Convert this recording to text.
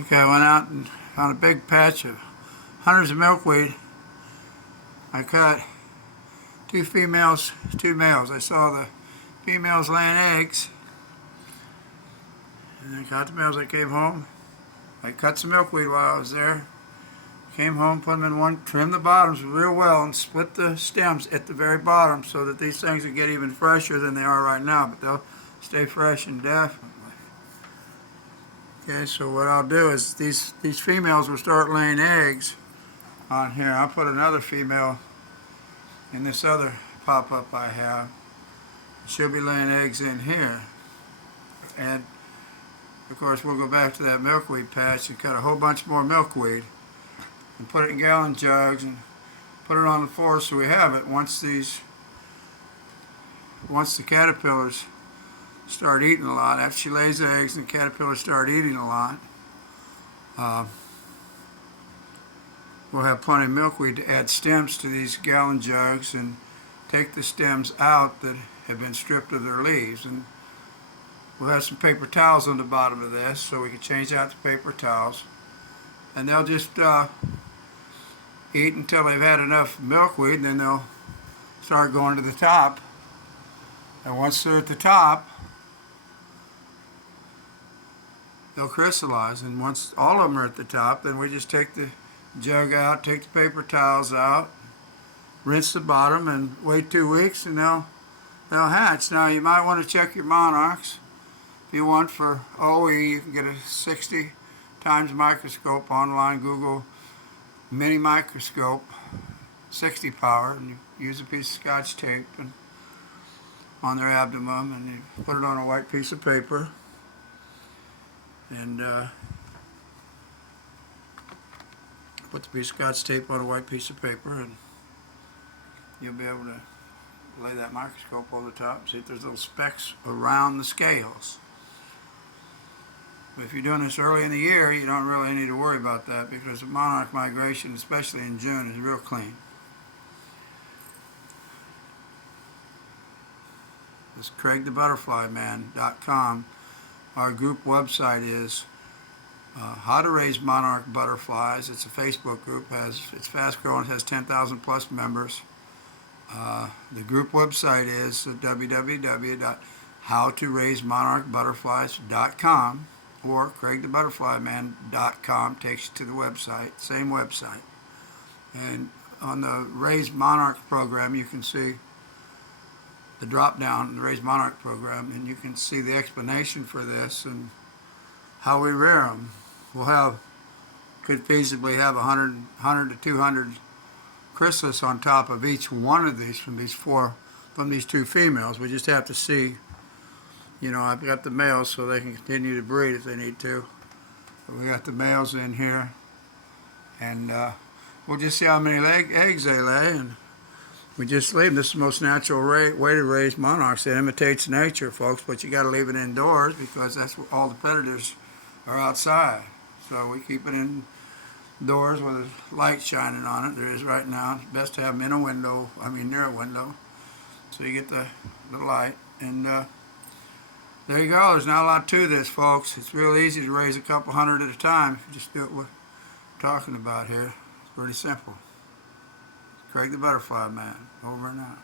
Okay, I went out and found a big patch of hundreds of milkweed. I caught two females, two males. I saw the females laying eggs, and I caught the males. I came home. I cut some milkweed while I was there. Came home, put them in one, trimmed the bottoms real well, and split the stems at the very bottom so that these things will get even fresher than they are right now, but they'll stay fresh indefinitely. Okay, so what I'll do is these females will start laying eggs on here. I'll put another female in this other pop-up I have. She'll be laying eggs in here. And of course we'll go back to that milkweed patch and cut a whole bunch more milkweed and put it in gallon jugs and put it on the floor so we have it once the caterpillars start eating a lot. After she lays eggs and the caterpillars start eating a lot, we'll have plenty of milkweed to add stems to these gallon jugs and take the stems out that have been stripped of their leaves. And we'll have some paper towels on the bottom of this so we can change out the paper towels. And they'll just eat until they've had enough milkweed, and then they'll start going to the top. And once they're at the top, they'll crystallize. And once all of them are at the top, then we just take the jug out, take the paper towels out, rinse the bottom, and wait 2 weeks, and they'll hatch. Now you might want to check your monarchs. If you want for OE, you can get a 60 times microscope online. Google mini microscope, 60 power, and you use a piece of Scotch tape and on their abdomen, and you put it on a white piece of paper, and put the piece of Scotch tape on a white piece of paper, and you'll be able to lay that microscope over the top and see if there's little specks around the scales. But if you're doing this early in the year, you don't really need to worry about that because the monarch migration, especially in June, is real clean. It's CraigTheButterflyMan.com. Our group website is How to Raise Monarch Butterflies. It's a Facebook group. It's fast growing. It has 10,000 plus members. The group website is www.howtoraisemonarchbutterflies.com, or CraigTheButterflyMan.com takes you to the website, same website. And on the Raise Monarch program, you can see the drop down in the Raise Monarch program, and you can see the explanation for this and how we rear them. Could feasibly have 100 to 200 chrysalis on top of each one of these from these two females. We just have to see. I've got the males so they can continue to breed if they need to. But we got the males in here, and we'll just see how many eggs they lay, and we just leave them. This is the most natural way to raise monarchs. It imitates nature, folks, but you got to leave it indoors because that's where all the predators are outside. So we keep it indoors with a light shining on it. There is right now. It's best to have them in a window, near a window, so you get the light. And there you go. There's not a lot to this, folks. It's real easy to raise a couple hundred at a time if you just do what we're talking about here. It's pretty simple. Craig the Butterfly Man, over and out.